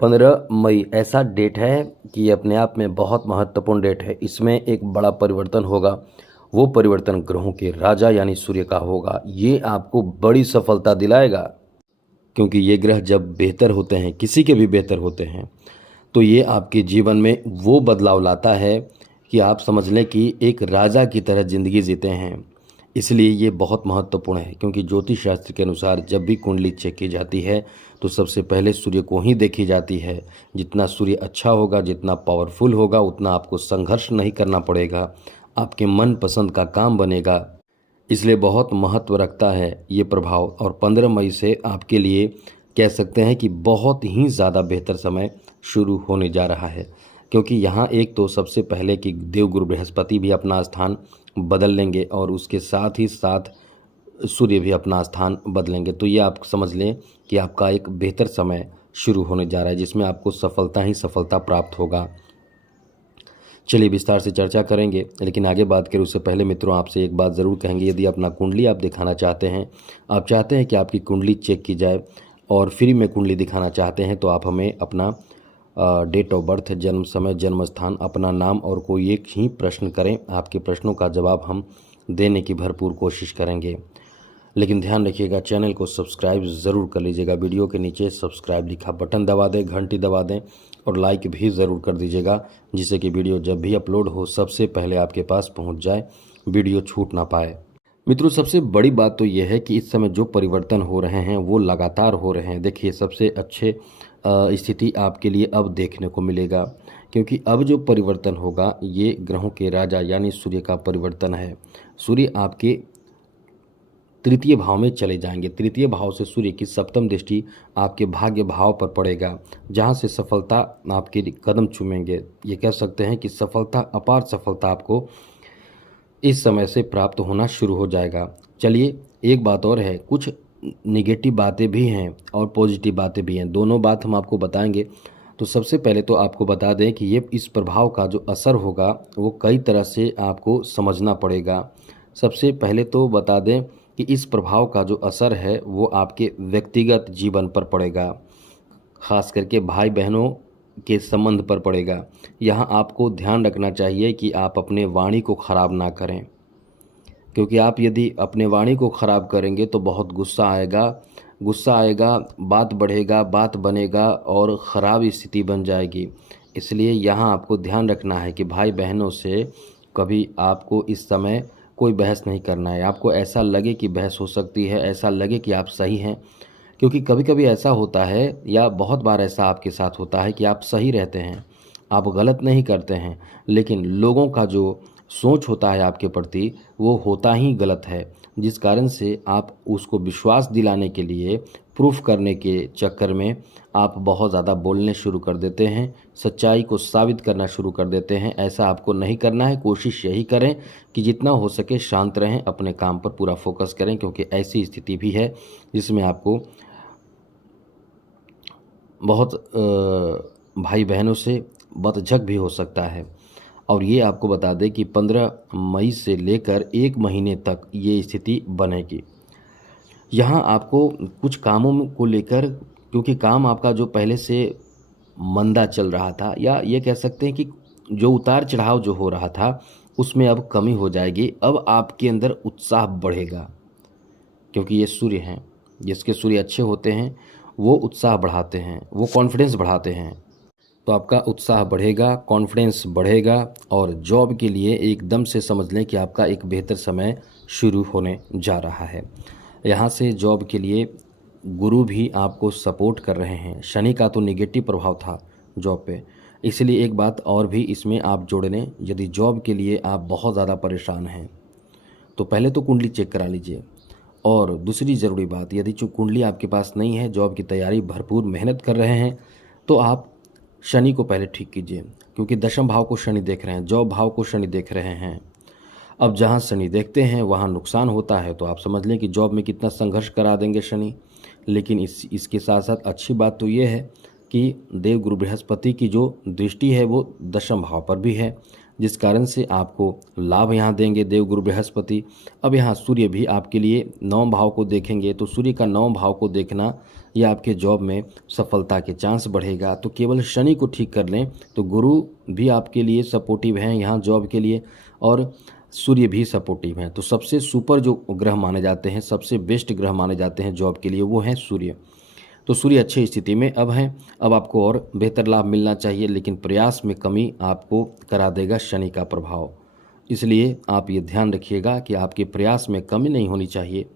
15 मई ऐसा डेट है कि ये अपने आप में बहुत महत्वपूर्ण डेट है। इसमें एक बड़ा परिवर्तन होगा। वो परिवर्तन ग्रहों के राजा यानी सूर्य का होगा। ये आपको बड़ी सफलता दिलाएगा, क्योंकि ये ग्रह जब बेहतर होते हैं, किसी के भी बेहतर होते हैं, तो ये आपके जीवन में वो बदलाव लाता है कि आप समझ लें कि एक राजा की तरह ज़िंदगी जीते हैं। इसलिए ये बहुत महत्वपूर्ण है, क्योंकि ज्योतिष शास्त्र के अनुसार जब भी कुंडली चेक की जाती है तो सबसे पहले सूर्य को ही देखी जाती है। जितना सूर्य अच्छा होगा, जितना पावरफुल होगा, उतना आपको संघर्ष नहीं करना पड़ेगा, आपके मन पसंद का काम बनेगा। इसलिए बहुत महत्व रखता है ये प्रभाव। और 15 मई से आपके लिए कह सकते हैं कि बहुत ही ज़्यादा बेहतर समय शुरू होने जा रहा है, क्योंकि यहाँ एक तो सबसे पहले कि देवगुरु बृहस्पति भी अपना स्थान बदल लेंगे और उसके साथ ही साथ सूर्य भी अपना स्थान बदलेंगे। तो ये आप समझ लें कि आपका एक बेहतर समय शुरू होने जा रहा है, जिसमें आपको सफलता ही सफलता प्राप्त होगा। चलिए विस्तार से चर्चा करेंगे, लेकिन आगे बात करें उससे पहले मित्रों आपसे एक बात ज़रूर कहेंगे। यदि अपना कुंडली आप दिखाना चाहते हैं, आप चाहते हैं कि आपकी कुंडली चेक की जाए और फ्री में कुंडली दिखाना चाहते हैं, तो आप हमें अपना डेट ऑफ बर्थ, जन्म समय, जन्म स्थान, अपना नाम और कोई एक ही प्रश्न करें। आपके प्रश्नों का जवाब हम देने की भरपूर कोशिश करेंगे। लेकिन ध्यान रखिएगा, चैनल को सब्सक्राइब ज़रूर कर लीजिएगा। वीडियो के नीचे सब्सक्राइब लिखा बटन दबा दें, घंटी दबा दें और लाइक भी ज़रूर कर दीजिएगा, जिससे कि वीडियो जब भी अपलोड हो सबसे पहले आपके पास पहुंच जाए, वीडियो छूट ना पाए। मित्रों, सबसे बड़ी बात तो यह है कि इस समय जो परिवर्तन हो रहे हैं वो लगातार हो रहे हैं। देखिए, सबसे अच्छे स्थिति आपके लिए अब देखने को मिलेगा, क्योंकि अब जो परिवर्तन होगा ये ग्रहों के राजा यानी सूर्य का परिवर्तन है। सूर्य आपके तृतीय भाव में चले जाएंगे। तृतीय भाव से सूर्य की सप्तम दृष्टि आपके भाग्य भाव पर पड़ेगा, जहां से सफलता आपके कदम चूमेंगे। ये कह सकते हैं कि सफलता, अपार सफलता आपको इस समय से प्राप्त होना शुरू हो जाएगा। चलिए, एक बात और है, कुछ निगेटिव बातें भी हैं और पॉजिटिव बातें भी हैं, दोनों बात हम आपको बताएंगे। तो सबसे पहले तो आपको बता दें कि ये इस प्रभाव का जो असर होगा वो कई तरह से आपको समझना पड़ेगा। सबसे पहले तो बता दें कि इस प्रभाव का जो असर है वो आपके व्यक्तिगत जीवन पर पड़ेगा, खास करके भाई बहनों के संबंध पर पड़ेगा। यहाँ आपको ध्यान रखना चाहिए कि आप अपने वाणी को ख़राब ना करें, क्योंकि आप यदि अपने वाणी को ख़राब करेंगे तो बहुत गुस्सा आएगा, बात बढ़ेगा, बात बनेगा और ख़राब स्थिति बन जाएगी। इसलिए यहाँ आपको ध्यान रखना है कि भाई बहनों से कभी आपको इस समय कोई बहस नहीं करना है। आपको ऐसा लगे कि बहस हो सकती है, ऐसा लगे कि आप सही हैं, क्योंकि कभी कभी ऐसा होता है या बहुत बार ऐसा आपके साथ होता है कि आप सही रहते हैं, आप गलत नहीं करते हैं, लेकिन लोगों का जो सोच होता है आपके प्रति वो होता ही गलत है, जिस कारण से आप उसको विश्वास दिलाने के लिए, प्रूफ करने के चक्कर में आप बहुत ज़्यादा बोलने शुरू कर देते हैं, सच्चाई को साबित करना शुरू कर देते हैं। ऐसा आपको नहीं करना है। कोशिश यही करें कि जितना हो सके शांत रहें, अपने काम पर पूरा फोकस करें, क्योंकि ऐसी स्थिति भी है जिसमें आपको बहुत भाई बहनों से बतझक भी हो सकता है। और ये आपको बता दें कि 15 मई से लेकर 1 महीने तक ये स्थिति बनेगी। यहाँ आपको कुछ कामों को लेकर, क्योंकि काम आपका जो पहले से मंदा चल रहा था, या ये कह सकते हैं कि जो उतार चढ़ाव जो हो रहा था उसमें अब कमी हो जाएगी। अब आपके अंदर उत्साह बढ़ेगा, क्योंकि ये सूर्य हैं, जिसके सूर्य अच्छे होते हैं वो उत्साह बढ़ाते हैं, वो कॉन्फिडेंस बढ़ाते हैं। तो आपका उत्साह बढ़ेगा, कॉन्फिडेंस बढ़ेगा और जॉब के लिए एकदम से समझ लें कि आपका एक बेहतर समय शुरू होने जा रहा है। यहाँ से जॉब के लिए गुरु भी आपको सपोर्ट कर रहे हैं। शनि का तो नेगेटिव प्रभाव था जॉब पे, इसलिए एक बात और भी इसमें आप जोड़ लें। यदि जॉब के लिए आप बहुत ज़्यादा परेशान हैं तो पहले तो कुंडली चेक करा लीजिए। और दूसरी ज़रूरी बात, यदि जो कुंडली आपके पास नहीं है, जॉब की तैयारी भरपूर मेहनत कर रहे हैं, तो आप शनि को पहले ठीक कीजिए, क्योंकि दशम भाव को शनि देख रहे हैं, जॉब भाव को शनि देख रहे हैं। अब जहाँ शनि देखते हैं वहाँ नुकसान होता है, तो आप समझ लें कि जॉब में कितना संघर्ष करा देंगे शनि। लेकिन इसके साथ साथ अच्छी बात तो ये है कि देव गुरु बृहस्पति की जो दृष्टि है वो दशम भाव पर भी है, जिस कारण से आपको लाभ यहाँ देंगे देवगुरु बृहस्पति। अब यहाँ सूर्य भी आपके लिए 9 भाव को देखेंगे, तो सूर्य का 9 भाव को देखना ये आपके जॉब में सफलता के चांस बढ़ेगा। तो केवल शनि को ठीक कर लें तो गुरु भी आपके लिए सपोर्टिव हैं यहाँ जॉब के लिए, और सूर्य भी सपोर्टिव हैं। तो सबसे सुपर जो ग्रह माने जाते हैं, सबसे बेस्ट ग्रह माने जाते हैं जॉब के लिए, वो हैं सूर्य। तो सूर्य अच्छी स्थिति में अब हैं। अब आपको और बेहतर लाभ मिलना चाहिए, लेकिन प्रयास में कमी आपको करा देगा शनि का प्रभाव। इसलिए आप ये ध्यान रखिएगा कि आपके प्रयास में कमी नहीं होनी चाहिए,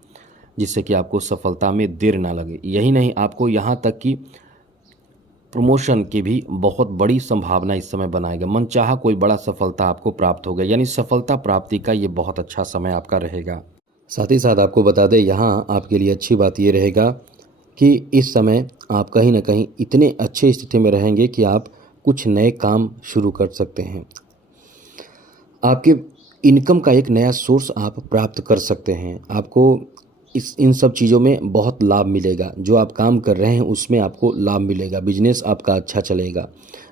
जिससे कि आपको सफलता में देर ना लगे। यही नहीं, आपको यहाँ तक कि प्रमोशन की भी बहुत बड़ी संभावना इस समय बनाएगा। मनचाहा कोई बड़ा सफलता आपको प्राप्त होगा, यानी सफलता प्राप्ति का ये बहुत अच्छा समय आपका रहेगा। साथ ही साथ आपको बता दें, यहाँ आपके लिए अच्छी बात ये रहेगा कि इस समय आप कहीं ना कहीं इतने अच्छे स्थिति में रहेंगे कि आप कुछ नए काम शुरू कर सकते हैं। आपके इनकम का एक नया सोर्स आप प्राप्त कर सकते हैं। आपको इन सब चीज़ों में बहुत लाभ मिलेगा। जो आप काम कर रहे हैं उसमें आपको लाभ मिलेगा, बिजनेस आपका अच्छा चलेगा।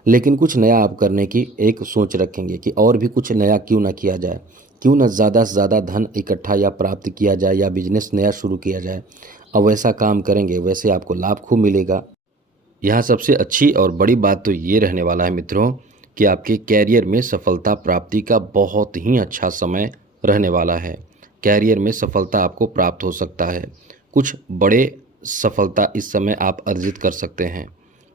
लेकिन कुछ नया आप करने की एक सोच रखेंगे कि और भी कुछ नया क्यों ना किया जाए, क्यों ना ज़्यादा से ज़्यादा धन इकट्ठा या प्राप्त किया जाए, या बिजनेस नया शुरू किया जाए। अब वैसा काम करेंगे वैसे आपको लाभ खूब मिलेगा। यहाँ सबसे अच्छी और बड़ी बात तो ये रहने वाला है मित्रों कि आपके कैरियर में सफलता प्राप्ति का बहुत ही अच्छा समय रहने वाला है। कैरियर में सफलता आपको प्राप्त हो सकता है। कुछ बड़े सफलता इस समय आप अर्जित कर सकते हैं।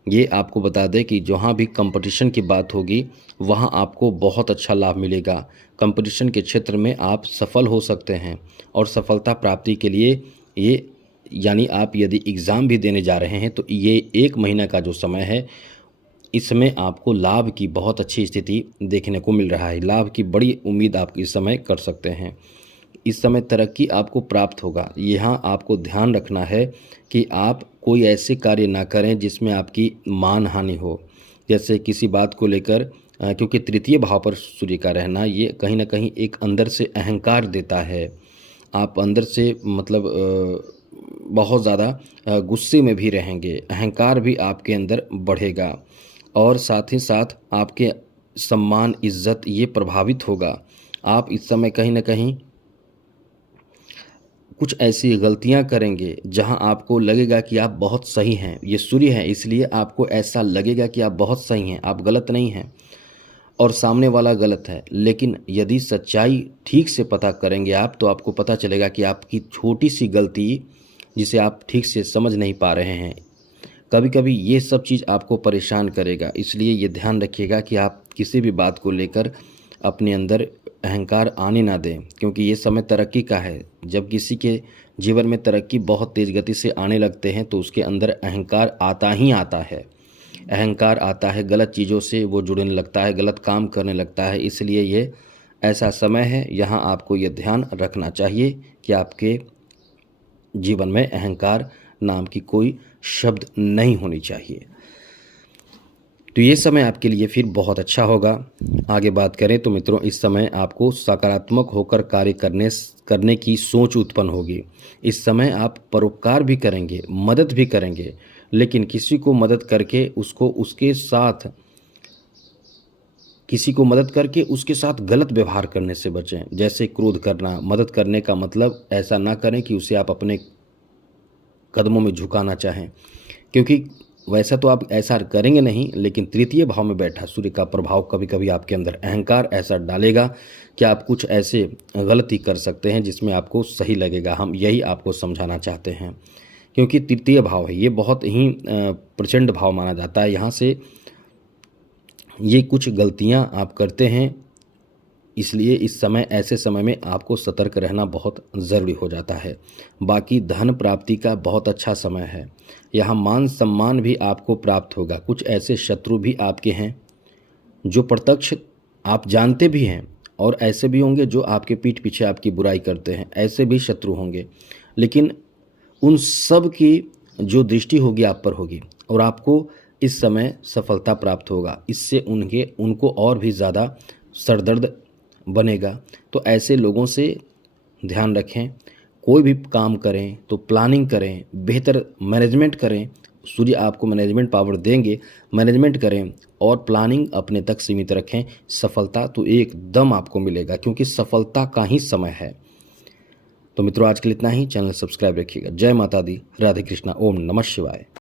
ये आपको बता दें कि जहाँ भी कंपटीशन की बात होगी वहाँ आपको बहुत अच्छा लाभ मिलेगा। कंपटीशन के क्षेत्र में आप सफल हो सकते हैं, और सफलता प्राप्ति के लिए ये, यानी आप यदि एग्ज़ाम भी देने जा रहे हैं तो ये 1 महीना का जो समय है, इसमें आपको लाभ की बहुत अच्छी स्थिति देखने को मिल रहा है। लाभ की बड़ी उम्मीद आप इस समय कर सकते हैं। इस समय तरक्की आपको प्राप्त होगा। यहाँ आपको ध्यान रखना है कि आप कोई ऐसे कार्य ना करें जिसमें आपकी मान हानि हो। जैसे किसी बात को लेकर, क्योंकि तृतीय भाव पर सूर्य का रहना ये कहीं ना कहीं एक अंदर से अहंकार देता है। आप अंदर से मतलब बहुत ज़्यादा गुस्से में भी रहेंगे, अहंकार भी आपके अंदर बढ़ेगा, और साथ ही साथ आपके सम्मान इज्जत ये प्रभावित होगा। आप इस समय कहीं ना कहीं कुछ ऐसी गलतियां करेंगे जहां आपको लगेगा कि आप बहुत सही हैं। ये सूर्य है, इसलिए आपको ऐसा लगेगा कि आप बहुत सही हैं, आप गलत नहीं हैं और सामने वाला गलत है। लेकिन यदि सच्चाई ठीक से पता करेंगे आप, तो आपको पता चलेगा कि आपकी छोटी सी गलती जिसे आप ठीक से समझ नहीं पा रहे हैं, कभी कभी ये सब चीज़ आपको परेशान करेगा। इसलिए ये ध्यान रखिएगा कि आप किसी भी बात को लेकर अपने अंदर अहंकार आने ना दें, क्योंकि ये समय तरक्की का है। जब किसी के जीवन में तरक्की बहुत तेज़ गति से आने लगते हैं तो उसके अंदर अहंकार आता ही आता है। अहंकार आता है, गलत चीज़ों से वो जुड़ने लगता है, गलत काम करने लगता है। इसलिए ये ऐसा समय है, यहाँ आपको ये ध्यान रखना चाहिए कि आपके जीवन में अहंकार नाम की कोई शब्द नहीं होनी चाहिए। तो ये समय आपके लिए फिर बहुत अच्छा होगा। आगे बात करें तो मित्रों, इस समय आपको सकारात्मक होकर कार्य करने की सोच उत्पन्न होगी। इस समय आप परोपकार भी करेंगे, मदद भी करेंगे, लेकिन किसी को मदद करके उसके साथ गलत व्यवहार करने से बचें। जैसे क्रोध करना, मदद करने का मतलब ऐसा ना करें कि उसे आप अपने कदमों में झुकाना चाहें, क्योंकि वैसा तो आप ऐसा करेंगे नहीं, लेकिन तृतीय भाव में बैठा सूर्य का प्रभाव कभी कभी आपके अंदर अहंकार ऐसा डालेगा कि आप कुछ ऐसे गलती कर सकते हैं जिसमें आपको सही लगेगा। हम यही आपको समझाना चाहते हैं, क्योंकि तृतीय भाव है, ये बहुत ही प्रचंड भाव माना जाता है। यहाँ से ये कुछ गलतियाँ आप करते हैं, इसलिए इस समय, ऐसे समय में आपको सतर्क रहना बहुत ज़रूरी हो जाता है। बाकी धन प्राप्ति का बहुत अच्छा समय है। यहाँ मान सम्मान भी आपको प्राप्त होगा। कुछ ऐसे शत्रु भी आपके हैं जो प्रत्यक्ष आप जानते भी हैं, और ऐसे भी होंगे जो आपके पीठ पीछे आपकी बुराई करते हैं, ऐसे भी शत्रु होंगे। लेकिन उन सब की जो दृष्टि होगी आप पर होगी, और आपको इस समय सफलता प्राप्त होगा। इससे उनको और भी ज़्यादा सरदर्द बनेगा। तो ऐसे लोगों से ध्यान रखें। कोई भी काम करें तो प्लानिंग करें, बेहतर मैनेजमेंट करें, सूर्य आपको मैनेजमेंट पावर देंगे, मैनेजमेंट करें और प्लानिंग अपने तक सीमित रखें, सफलता तो एकदम आपको मिलेगा, क्योंकि सफलता का ही समय है। तो मित्रों, आज के लिए इतना ही। चैनल सब्सक्राइब रखिएगा। जय माता दी, राधे कृष्णा, ओम नमः शिवाय।